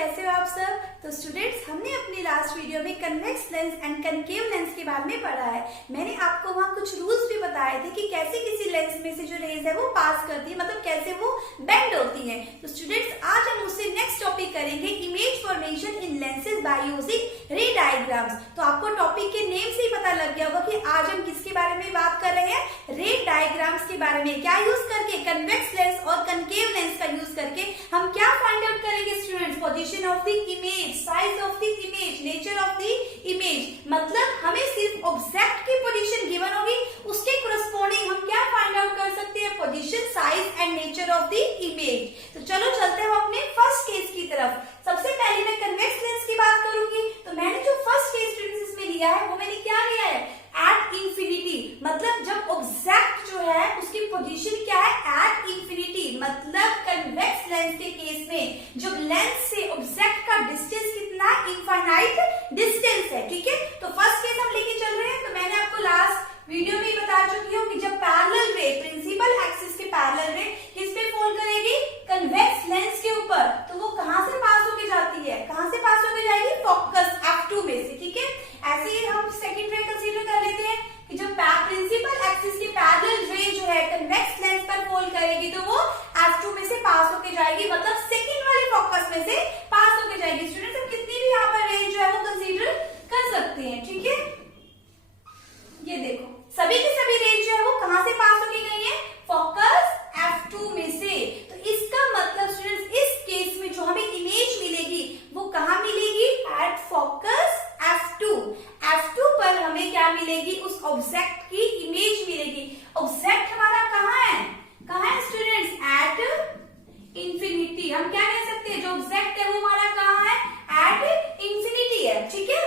कैसे हो आप सब। तो स्टूडेंट्स, हमने अपनी लास्ट वीडियो में convex lens and concave lens के बारे में पढ़ा है। मैंने आपको वहाँ कुछ रूल्स भी बताए थे कि कैसे किसी लेंस में से जो रेज है वो पास करती है, मतलब कैसे वो बेंड होती है। तो स्टूडेंट्स, आज हम उससे नेक्स्ट टॉपिक करेंगे, image formation in lenses by using रे डायग्राम्स। तो आपको टॉपिक के नेम से ही पता लग गया होगा कि आज हम किसके बारे में बात कर रहे हैं, रे डायग्राम्स के बारे में। क्या यूज करके, कन्वेक्स लेंस और कनकेव लेंस का यूज करके हम क्या फाइंड आउट करेंगे students, position of the image, size of the image, nature of the image. मतलब हमें सिर्फ ऑब्जेक्ट की पोजीशन गिवन होगी, उसके कोरस्पॉन्डिंग हम क्या फाइंड आउट कर सकते हैं, position, size and nature of the image. तो चलो चलते हैं अपने फर्स्ट केस की तरफ। सबसे पहले मैं कन्वेक्स लेंस की बात करूंगी। तो मैंने जो फर्स्ट केस स्टूडेंट्स इसमें लिया है वो मैंने क्या लिया है, एट इंफिनिटी। मतलब जब ऑब्जेक्ट जो है उसकी पोजीशन क्या है, एट इंफिनिटी। मतलब कन्वेक्स लेंस के केस में जब लेंस से ऑब्जेक्ट का डिस्टेंस कितना है, इनफाइनाइट डिस्टेंस है। ठीक है, तो फर्स्ट केस हम लेके चल रहे हैं। तो मैंने आपको लास्ट वीडियो में बता चुकी हूँ कि जब पैरेलल रे, प्रिंसिपल एक्सिस के पैरेलल रे किस पे फॉल करेगी, कन्वेक्स लेंस के ऊपर, तो वो कहां से पास होके जाती है, कहां से पास होके जाएगी, फोकस F2 में से। ठीक है, ऐसे ही हम सेकंड रे कंसीडर कर लेते हैं कि जब प्रिंसिपल एक्सिस के पैरेलल रे जो है कन्वेक्स लेंस पर फॉल करेगी तो वो F2 में से पास होके जाएगी, मतलब सेकंड वाले फोकस में से पास होके जाएगी। स्टूडेंट्स, हम कितनी भी यहाँ पर रेंज जो है वो कंसीडर कर सकते हैं। ठीक है, ये देखो सभी की सभी रेंज जो है वो कहां से पास होके गई है, फोकस F2 में से। तो इसका मतलब स्टूडेंट्स, इस केस में जो हमें इमेज मिलेगी वो कहां मिलेगी, एट फोकस F2। F2 पर हमें क्या मिलेगी, उस ऑब्जेक्ट की इमेज मिलेगी। ऑब्जेक्ट हमारा कहां है स्टूडेंट्स, एट इंफिनिटी। हम क्या कह सकते हैं, जो ऑब्जेक्ट है वो हमारा कहां है, एट इंफिनिटी है। ठीक है,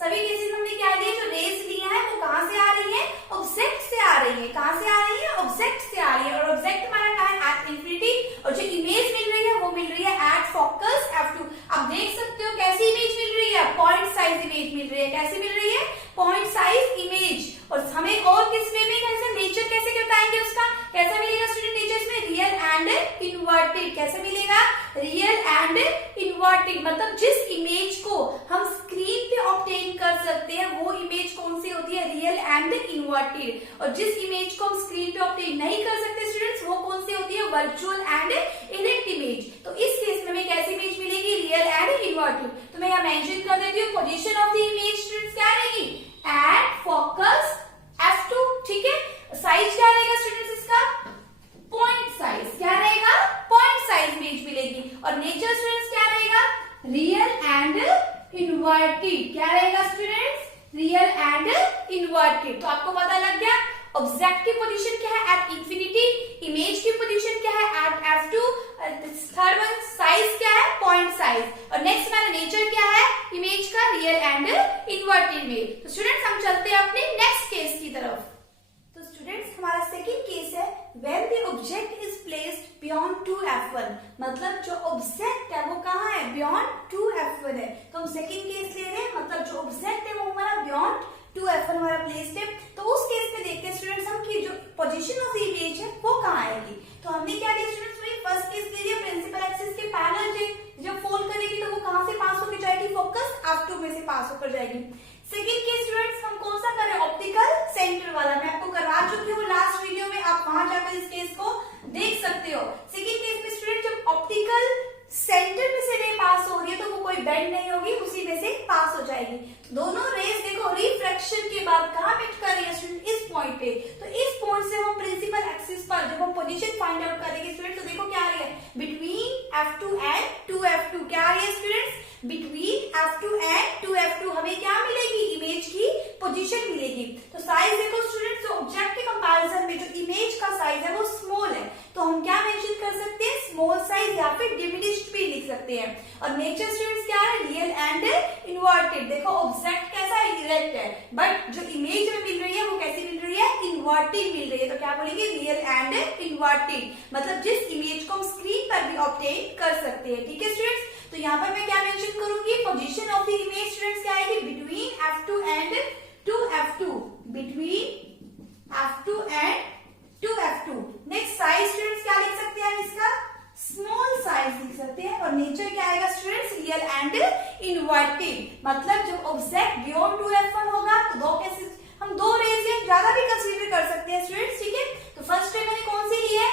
सभी केसेस हमने क्या लिया, जो रेज लिया है वो कहां से आ रही है, ऑब्जेक्ट से आ रही है। कहां से आ रही है, ऑब्जेक्ट से आ रही है। और ऑब्जेक्ट हमारा कहां है, एट इंफिनिटी। और जो इमेज मिल रही है वो मिल रही है एट फोकस F2। अब देख सकते हो कैसी इमेज मिल रही है, पॉइंट साइज इमेज मिल रही है। कैसे मिल रही है, पॉइंट साइज इमेज। और हमें और किस वे में, कैसे नेचर कैसे बताएंगे उसका, कैसा मिलेगा स्टूडेंट नेचर इसमें, रियल एंड इनवर्टेड। कैसे मिलेगा, रियल एंड इनवर्टेड। मतलब जिस इमेज को हम स्क्रीन पे ऑब्टेन कर सकते हैं वो इमेज कौन सी होती है, रियल एंड इनवर्टेड। और जिस इमेज को हम स्क्रीन पे ऑब्टेन नहीं कर सकते स्टूडेंट्स, वो कौन सी होती है, वर्चुअल एंड इनडायरेक्ट इमेज। तो इस केस में हमें कैसी इमेज मिलेगी, रियल एंड इनवर्टेड। तो मैं यहाँ मेंशन कर देती हूँ, position of the image students क्या रहेगी, एट फोकस F2। ठीक है, साइज क्या रहेगा स्टूडेंट्स इसका, पॉइंट साइज। क्या रहेगा, पॉइंट साइज इमेज मिलेगी। और नेचर स्टूडेंट्स क्या रहेगा, रियल एंड इनवर्टेड। क्या रहेगा स्टूडेंट्स, रियल एंड इनवर्टेड। तो आपको पता लग गया ऑब्जेक्ट की पोजीशन क्या है, एट इंफिनिटी। इमेज की पोजीशन क्या है, at F2। Third one size क्या है, पॉइंट साइज। और नेक्स्ट हमारा नेचर क्या है इमेज का, रियल एंड इनवर्टेड में। तो स्टूडेंट्स, हम चलते हैं अपने नेक्स्ट केस की तरफ। तो स्टूडेंट्स, हमारा सेकंड केस है, when the object is placed beyond 2F1। मतलब जो ऑब्जेक्ट है वो कहाँ है, beyond 2F1 है। तो हम सेकंड केस ले रहे हैं, मतलब जो ऑब्जेक्ट है वो हमारा beyond 2F1 हमारा प्लेस्ड है। तो उस केस में देखते हैं स्टूडेंट्स हम कि जो पोजीशन ऑफ द इमेज है वो कहाँ आएगी। तो हमने क्या लिया स्टूडेंट्स, वही फर्स्ट केस ले लिया, प्रिंसिपल एक्सिस के पैरेलल रे जब फॉल करेगी तो वो कहाँ से पास होकर जाएगी, फोकस F2 में से पास होकर जाएगी। सेकंड केस स्टूडेंट्स हम कौन सा कर रहे हैं, ऑप्टिकल सेंटर वाला। मैं आपको करवा चुकी हूँ लास्ट वीडियो में, आप वहां जाकर इस केस को देख सकते हो। सेकंड केस में स्टूडेंट जब ऑप्टिकल सेंटर में से रे पास हो रही है तो वो कोई बेंड नहीं होगी, उसी में से पास हो जाएगी। दोनों रेज देखो रिफ्रैक्शन के बाद कहां मीट कर रही है स्टूडेंट, इस पॉइंट पे। तो इस पॉइंट से हम प्रिंसिपल एक्सिस पर जब हम पोजीशन फाइंड आउट करेंगे स्टूडेंट, तो देखो क्या आ रही है, बिटवीन F2 एंड 2F2। क्या आ रही है students, between F2 and 2F2 हमें क्या मिलेगी, इमेज की पोजीशन मिलेगी। तो साइज देखो स्टूडेंट्स, तो ऑब्जेक्ट के कंपैरिजन में जो इमेज का साइज है वो स्मॉल है, तो हम क्या मेंशन कर सकते हैं, स्मॉल साइज या फिर डिमिनिश्ड भी लिख सकते हैं। और नेचर स्टूडेंट्स क्या है, रियल एंड इनवर्टेड। देखो ऑब्जेक्ट कैसा है, इरेक्ट है, बट जो इमेज में मिल रही है वो कैसी मिल रही है, इनवर्टेड मिल रही है। तो क्या बोलेंगे, रियल एंड इनवर्टेड। मतलब जिस इमेज को हम स्क्रीन पर भी ऑब्टेन कर सकते हैं। ठीक है स्टूडेंट्स, तो यहाँ पर मैं क्या मेंशन करूंगी, position of the image students क्या आएगी, between F2 and 2F2। Between F2 and 2F2। Next size students क्या लिख सकते हैं इसका, स्मॉल साइज लिख सकते हैं। और नेचर क्या आएगा स्टूडेंट्स, रियल एंड इनवर्टेड। मतलब जब ऑब्जेक्ट बियॉन्ड 2f1 होगा तो दो केसेस, हम दो रेज या ज्यादा भी कंसीडर कर सकते हैं स्टूडेंट्स, ठीक है। तो फर्स्ट रे मैंने कौन सी ली है,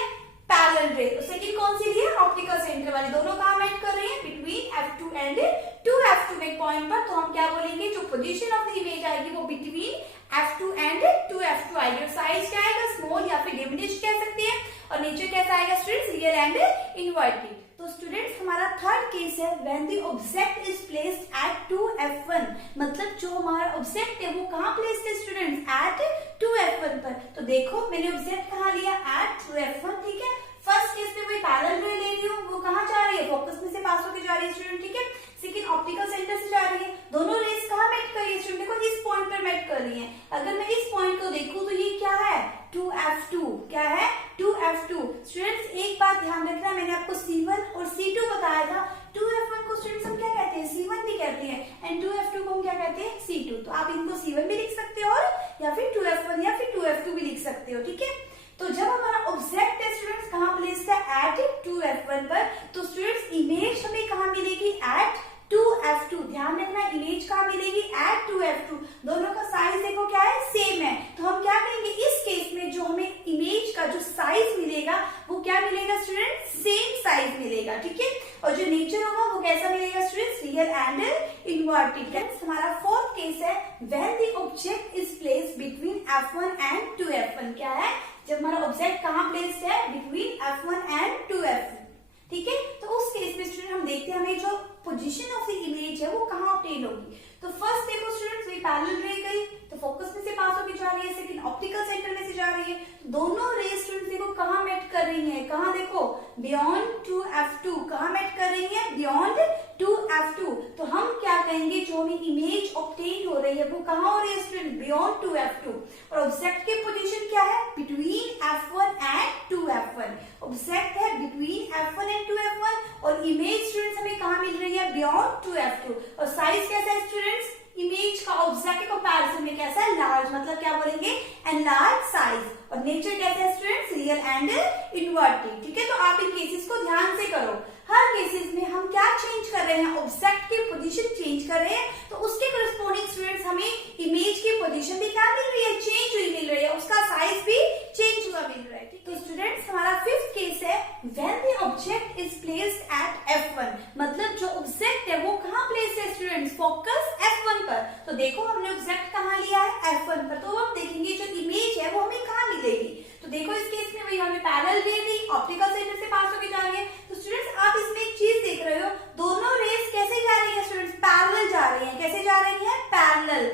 पैरेलल रे, तो सेकंड कौन सी ली है, ऑप्टिकल सेंटर वाली। दोनों कहां मेट कर रही है, बिटवीन f2 एंड 2f2 में पॉइंट पर। तो हम क्या बोलेंगे, जो पोजीशन ऑफ द इमेज आएगी वो बिटवीन f2 एंड 2f2 आएगी। और साइज क्या आएगा, स्मॉल या फिर डिमिनिश्ड कह सकते हैं। और नेचर कैसा आएगा स्टूडेंट्स, रियल एंड इनवर्टेड। तो स्टूडेंट्स हमारा थर्ड केस है when the object is placed at 2f1। मतलब जो हमारा ऑब्जेक्ट है वो कहां प्लेस्ड है स्टूडेंट्स, एट 2f1 पर। तो देखो मैंने ऑब्जेक्ट कहां लिया, एट 2f1, ठीक है। फर्स्ट केस में मैं पैरेलल रे ले रही हूँ, वो कहां जा रही है, फोकस में से पास होकर जा रही है स्टूडेंट, ठीक है। सेकंड ऑप्टिकल सेंटर से जा रही है। दोनों रेस कहां मेट कर रही है स्टूडेंट, देखो इस पॉइंट पर मेट कर रही है। अगर मैं इस पॉइंट को देखूं तो ये क्या है, 2f2, क्या है 2f2। स्टूडेंट्स एक बात ध्यान रखना, मैंने आपको C1 और C2 बताया था। 2f1 को स्टूडेंट्स हम क्या कहते हैं, C1 भी कहते हैं, एंड 2f2 को हम क्या कहते हैं, C2। तो आप इनको C1 भी लिख सकते हो या फिर 2f1 या फिर 2f2 भी लिख सकते हो, ठीक है। तो जब हमारा ऑब्जेक्ट है स्टूडेंट्स कहां प्लेस्ड है, एट 2f1 पर, तो स्टूडेंट्स इमेज हमें कहां मिलेगी, एट 2f2। ध्यान रखना इमेज कहां मिलेगी, एट 2f2। दोनों का साइज देखो क्या है, सेम है। तो हम क्या करेंगे, इस केस में जो हमें इमेज का जो साइज मिलेगा वो क्या मिलेगा स्टूडेंट, सेम साइज मिलेगा, ठीक है। और जो नेचर होगा वो कैसा मिलेगा स्टूडेंट्स, रियल एंड इनवर्टेड। हमारा फोर्थ केस है when the object is placed between f1 and 2f1। क्या है, जब हमारा ऑब्जेक्ट कहां प्लेस्ड है, बिटवीन f1 एंड 2f1, ठीक है। तो उस केस में स्टूडेंट हम देखते हैं हमें जो पोजीशन ऑफ द इमेज है वो कहां ऑब्टेन होगी। तो फर्स्ट देखो स्टूडेंट्स, वही पैरेलल रे गई तो फोकस में से पास होकर जा रही है, सेकंड ऑप्टिकल सेंटर में से जा रही है। तो दोनों रे स्टूडेंट्स देखो कहां मेट कर रही है, कहां देखो, बियॉन्ड 2f2। कहां मेट कर रही है, बियॉन्ड 2f2। तो हम क्या कहेंगे, जो हमें इमेज ऑब्टेन हो रही है वो कहां हो रही है स्टूडेंट, बियॉन्ड 2f2। और ऑब्जेक्ट की पोजीशन क्या है, between f1 and 2f1। Object है बिटवीन f1 एंड 2f1 और इमेज स्टूडेंट्स हमें कहां मिल रही है, बियॉन्ड 2f2। और साइज कैसा है स्टूडेंट्स, इमेज का ऑब्जेक्ट के कंपैरिजन में कैसा है, लार्ज, मतलब क्या बोलेंगे, एनलार्ज साइज। और नेचर कैसा है स्टूडेंट्स, रियल एंड इनवर्टेड, ठीक है। तो आप इन केसेस को ध्यान से करो। हर केसेस में हम क्या चेंज कर रहे हैं, ऑब्जेक्ट की पोजीशन चेंज कर रहे हैं। तो उसके करस्पॉन्डिंग स्टूडेंट्स हमें इमेज की पोजीशन भी क्या मिल रही है, चेंज हुई मिल रही है, उसका साइज भी चेंज हुआ मिल रहा है। तो स्टूडेंट्स हमारा फिफ्थ केस है when the object is placed at f1। मतलब जो ऑब्जेक्ट है वो कहां प्लेस्ड है स्टूडेंट्स, फोकस f1 पर। तो देखो हमने ऑब्जेक्ट कहां लिया है, f1 पर। तो हम देखेंगे जो इमेज है वो हमें कहां मिलेगी। तो देखो इस केस में वही हमें पैरेलल रे दी, ऑप्टिकल सेंटर से पास होकर जा रही है। तो स्टूडेंट्स आप इसमें एक चीज देख रहे हो, दोनों रेस कैसे जा रही है स्टूडेंट्स, पैरेलल जा रही है। कैसे जा रही है, पैरेलल।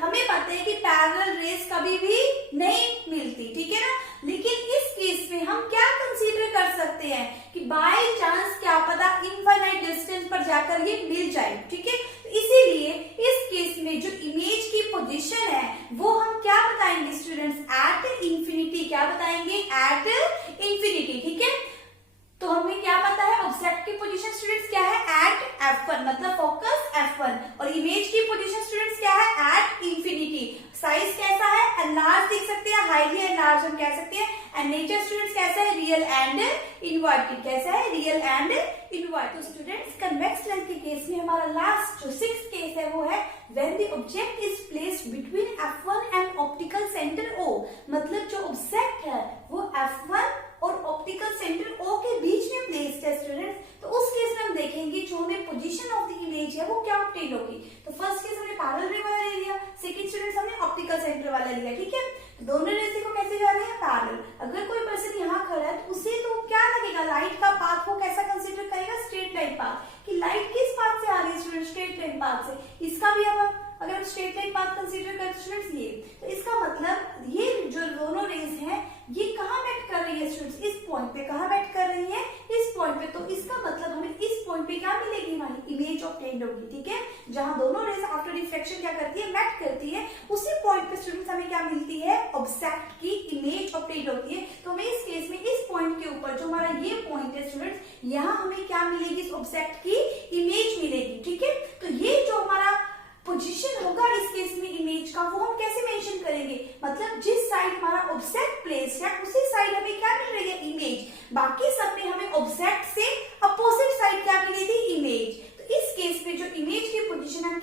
हमें पता है कि पैरेलल रेस कभी भी नहीं मिलती, ठीक है ना। लेकिन इस केस में हम क्या कंसीडर कर सकते हैं कि बाय चांस क्या पता इनफाइनाइट डिस्टेंस पर जाकर ये मिल जाए, ठीक है। तो इसीलिए इस केस में जो इमेज की पोजीशन है वो हम क्या बताएंगे स्टूडेंट्स, एट इंफिनिटी। क्या बताएंगे, एट इंफिनिटी, ठीक है। तो हमें क्या पता है, ऑब्जेक्ट की पोजीशन स्टूडेंट्स क्या है, एट f1, मतलब फोकस f1। और इमेज की पोजीशन स्टूडेंट्स क्या है, एट इंफिनिटी। साइज कैसा है, एनलार्ज देख सकते हैं, हाईली एनलार्ज हम कह सकते हैं। एंड नेचर स्टूडेंट्स कैसा है, रियल एंड इनवर्टेड। कैसा है, रियल एंड इनवर्टेड। तो स्टूडेंट्स कन्वेक्स लेंस के केस में हमारा लास्ट जो सिक्स्थ केस है वो है when the object is placed between f1 and optical centre O। मतलब जो ऑब्जेक्ट है वो f1 और ऑप्टिकल सेंटर O के बीच में प्लेस्ड है स्टूडेंट्स। तो उस केस में हम देखेंगे जो हमें पोजीशन ऑफ द इमेज है वो क्या ऑब्टेन होगी। तो फर्स्ट केस हमने पैरेलल रे वाला ले लिया, सेकंड स्टूडेंट्स हमने ऑप्टिकल सेंटर वाला लिया, ठीक है। तो दोनों रेस देखो कैसे जा रहे हैं, पैरेलल। अगर कोई पर्सन यहाँ खड़ा है तो उसे तो क्या लगेगा, लाइट का पाथ वो कैसा कंसीडर करेगा, स्ट्रेट लाइन पाथ। कि लाइट किस पाथ से आ रही है स्टूडेंट, स्ट्रेट लाइन पाथ से। इसका भी हम अगर हम स्ट्रेट लाइन पाथ कंसीडर करते स्टूडेंट्स ये, तो इसका मतलब ये जो दोनों रेस हैं ये कहां मेट कर रही है स्टूडेंट्स, इस पॉइंट पे। कहां मेट कर रही है, इस पॉइंट पे। तो इसका मतलब हमें इस पॉइंट पे क्या मिलेगी, हमारी इमेज ऑब्टेन्ड होगी, ठीक है। जहां दोनों रेस आफ्टर रिफ्लेक्शन क्या करती है, मेट करती है, उसी पॉइंट पे स्टूडेंट्स हमें क्या मिलती है, ऑब्जेक्ट की इमेज ऑब्टेन्ड होती है। तो हमें इस केस में इस पॉइंट के ऊपर जो हमारा ये पॉइंट है स्टूडेंट्स, यहाँ हमें क्या मिलेगी, इस ऑब्जेक्ट की इमेज मिलेगी, ठीक है। तो ये जो हमारा पोजीशन होगा इस केस में इमेज का, वो हम कैसे मेंशन करेंगे, मतलब जिस साइड हमारा ऑब्जेक्ट प्लेस है उसी साइड हमें क्या मिल रही है, इमेज। बाकी सब में हमें ऑब्जेक्ट से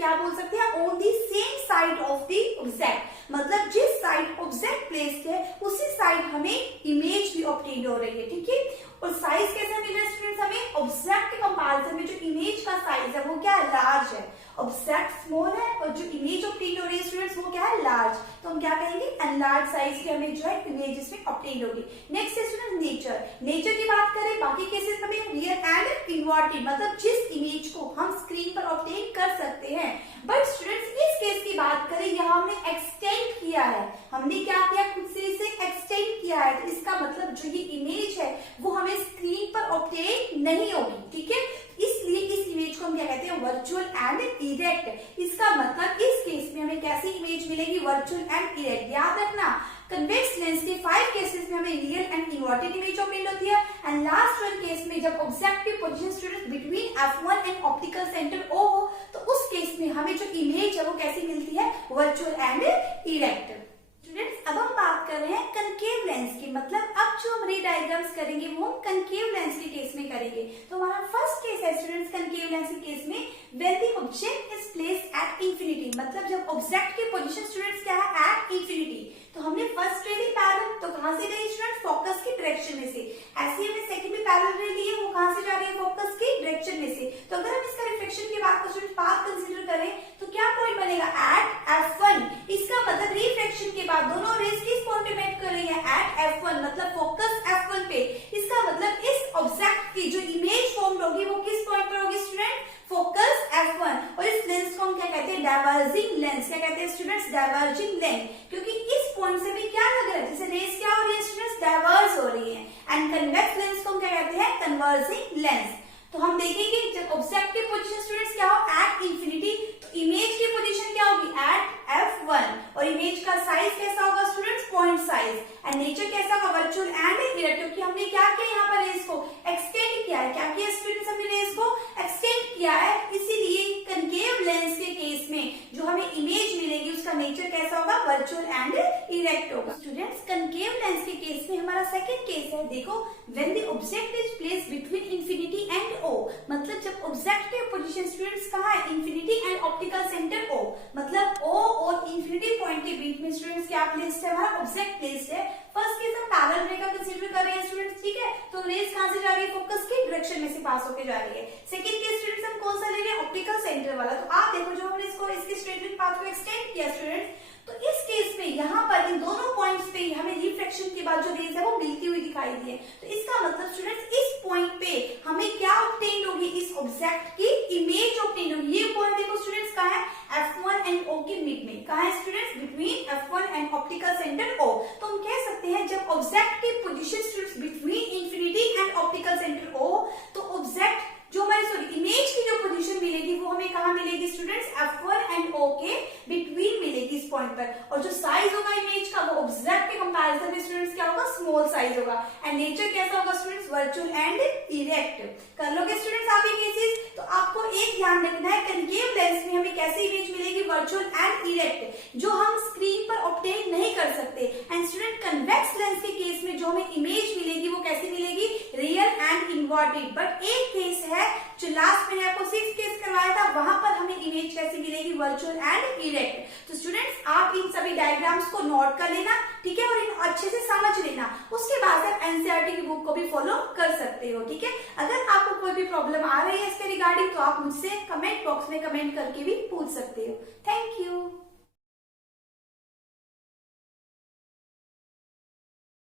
क्या बोल सकते हैं, on the same side of the object, मतलब जिस साइड ऑब्जेक्ट प्लेस्ड है उसी साइड हमें इमेज भी ऑब्टेन हो रही है, ठीक है। और साइज कैसे मिल रहा है स्टूडेंट्स हमें, ऑब्जेक्ट के कंपैरिजन में जो इमेज का साइज है वो क्या है, लार्ज है। ऑब्जेक्ट स्मॉल है और जो इमेज ऑब्टेन हो रही है स्टूडेंट्स वो क्या है, लार्ज। तो हम क्या कहेंगे, एनलार्ज साइज की हमें जो है इमेज इसमें ऑब्टेन होगी। नेक्स्ट है स्टूडेंट नेचर। नेचर की बात करें, बाकी केसेस में रियल एंड इन्वर्टेड, मतलब जिस इमेज को हम स्क्रीन पर ऑब्टेन कर सकते हैं। बट स्टूडेंट्स इस केस की बात करें, यहाँ हमने एक्सटेंड किया है, हमने क्या किया, खुद से इसे एक्सटेंड किया है। तो इसका मतलब जो ये इमेज है वो हमें स्क्रीन पर ऑब्टेन नहीं होगी, ठीक है। इसलिए इस इमेज को हम क्या कहते हैं, वर्चुअल एंड इरेक्ट। इसका मतलब इस केस में हमें कैसी इमेज मिलेगी, वर्चुअल एंड इरेक्ट। याद रखना, कन्वेक्स लेंस के 5 केसेस में हमें real and inverted image obtain होती है, एंड लास्ट वन केस में जब ऑब्जेक्ट की position students between F1 and optical centre O हो, तो उस केस में हमें जो इमेज है वो कैसी मिलती है, वर्चुअल एंड इरेक्ट। स्टूडेंट्स अब हम बात कर रहे हैं कनकेव लेंस की, मतलब अब जो हम रे डायग्राम्स करेंगे वो हम कनकेव लेंस के केस में करेंगे। तो हमारा फर्स्ट केस है स्टूडेंट्स कनकेव लेंस के केस में, when the object is placed at infinity, मतलब जब ऑब्जेक्ट की पोजीशन स्टूडेंट्स क्या है, एट इंफिनिटी। तो हमने फर्स्ट रे ली पैरेलल, तो कहां से गई स्टूडेंट्स, फोकस की डायरेक्शन में से। ऐसे हमने सेकंड भी पैरेलल रे ली है, वो कहां से जा रही है, फोकस की डायरेक्शन में से। तो अगर हम इसका रिफ्लेक्शन की बात करें, पाथ कंसीडर करें, तो क्या पॉइंट बनेगा, एट F1। इसका मतलब रिफ्लेक्शन के बाद दोनों रेज किस पॉइंट पे मेट कर रही है, एट F1, मतलब फोकस F1 पे। इसका मतलब इस ऑब्जेक्ट की जो इमेज फॉर्म होगी वो किस पॉइंट पर होगी स्टूडेंट, फोकस F1। और इस लेंस को हम क्या कहते हैं, डाइवर्जिंग लेंस। क्या कहते हैं स्टूडेंट्स, डाइवर्जिंग लेंस, क्योंकि इस पॉइंट से भी क्या लग रहा है, जैसे रेस क्या हो रही है स्टूडेंट्स, डाइवर्ज हो रही है। एंड कन्वेक्स लेंस को हम क्या कहते हैं, कन्वर्जिंग लेंस। तो हम देखेंगे जब ऑब्जेक्ट की पोजीशन स्टूडेंट्स क्या हो, एट इंफिनिटी, तो इमेज की पोजीशन क्या होगी, एट F1। और इमेज का साइज कैसा होगा students, point size. And nature कैसा होगा, वर्चुअल एंड इरेक्ट, क्योंकि हमने क्या किया, यहाँ पर रेस को एक्सटेंड किया है। क्या किया स्टूडेंट्स, हमने रेस को एक्सटेंड किया है। इसीलिए कनकेव लेंस के केस में जो हमें इमेज मिलेगी उसका नेचर कैसा होगा, वर्चुअल एंड इरेक्ट होगा। स्टूडेंट्स कनकेव लेंस के केस में हमारा सेकंड केस है, देखो, when the object is placed between infinity and O, मतलब जब ऑब्जेक्ट की पोजीशन स्टूडेंट्स कहाँ है, infinity and optical centre O, मतलब O और इंफिनिटी पॉइंट के बीच में स्टूडेंट्स क्या प्लेस्ड है, हमारा ऑब्जेक्ट प्लेस्ड है। फर्स्ट केस हम पैरेलल रे का कंसीडर कर रहे हैं स्टूडेंट्स, ठीक है। तो रेस कहां से जा रही है, फोकस की डायरेक्शन में से पास होकर जा रही है। सेकंड केस स्टूडेंट्स हम कौन सा ले रहे हैं, ऑप्टिकल सेंटर वाला। तो आप देखो जो हमने इसको इसके स्ट्रेट लाइन पाथ को एक्सटेंड किया स्टूडेंट्स, तो इस केस में यहाँ पर इन दोनों पॉइंट्स पे हमें रिफ्लेक्शन के बाद जो रेज है वो मिलती हुई दिखाई दी है। तो इसका मतलब स्टूडेंट्स इस पॉइंट पे हमें क्या ऑब्टेन होगी, इस ऑब्जेक्ट की इमेज ऑब्टेन होगी। ये पॉइंट देखो स्टूडेंट्स कहाँ है, F1 एंड O के मिड में। कहाँ है students, between F1 and optical centre O। तो हम कह सकते हैं जब ऑब्जेक्ट की position students between infinity and optical centre O, तो ऑब्जेक्ट जो हमारी इमेज की जो पोजीशन मिलेगी वो हमें कहाँ मिलेगी स्टूडेंट्स, F1 एंड O के बिटवीन मिलेगी इस पॉइंट पर। और जो साइज होगा इमेज का वो ऑब्जेक्ट के कंपैरिजन में स्टूडेंट्स क्या होगा, स्मॉल साइज होगा। एंड नेचर कैसा होगा स्टूडेंट्स, वर्चुअल एंड इरेक्ट। कर लोगे स्टूडेंट्स आप ये केसेस। तो आपको एक ध्यान रखना है, कनकेव लेंस में हमें कैसी इमेज मिलेगी, वर्चुअल एंड इरेक्ट, जो हम स्क्रीन पर ऑब्टेन नहीं कर सकते। एंड स्टूडेंट कन्वेक्स लेंस के केस में जो हमें इमेज मिलेगी वो कैसी मिलेगी, रियल एंड इन्वर्टेड। बट एक केस है जो लास्ट में आपको 6 केस करवाया था, वहां पर हमें इमेज कैसी मिलेगी, वर्चुअल एंड इरेक्ट। तो स्टूडेंट्स आप इन सभी डायग्राम्स को नोट कर लेना, ठीक है, और इन अच्छे से समझ लेना। उसके बाद आप एनसीईआरटी की बुक को भी फॉलो कर सकते हो, ठीक है। अगर आपको कोई भी प्रॉब्लम आ रही है इसके रिगार्डिंग तो आप मुझसे कमेंट बॉक्स में कमेंट करके भी पूछ सकते हो। Thank you.